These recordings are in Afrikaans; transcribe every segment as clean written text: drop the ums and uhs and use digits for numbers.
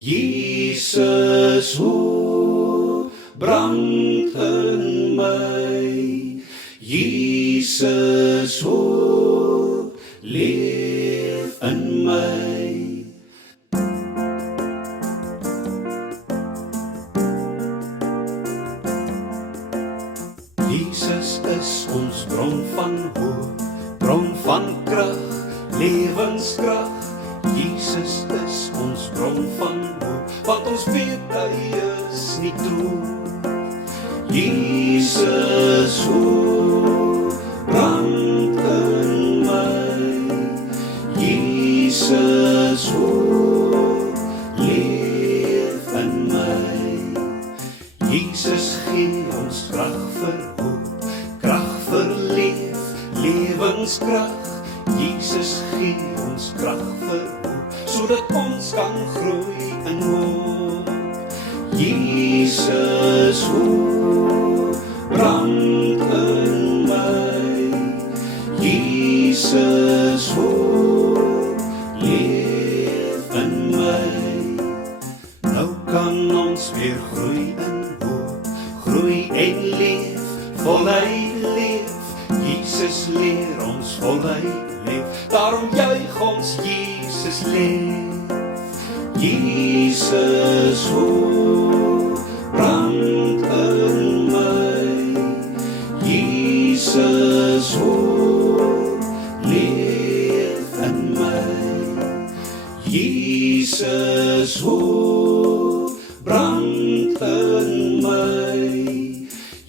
Jesus, hoe brand in my. Jesus, hoe leef in my. Jesus is ons bron van hoop, bron van krag, lewenskrag. Jesus is ons bron van hoop, want ons weet hy is nie dood. Jesus, hoe brand in my. Jesus, hoe leef in my. Jesus gee ons krag vir hoop, krag vir leef, lewenskrag. Jesus gee ons krag vir hoop, sodat ons kan groei in hoop. Jesus, hoe brand in my. Jesus, hoe leef in my. Nou kan ons weer groei in hoop, groei en leef, voluit leef. Jesus leer ons voluit leef, daarom juig ons Jesus leef. Jesus, hoe brand in my. Jesus, hoe leef in my. Jesus, hoe brand in my.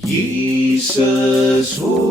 Jesus, hoe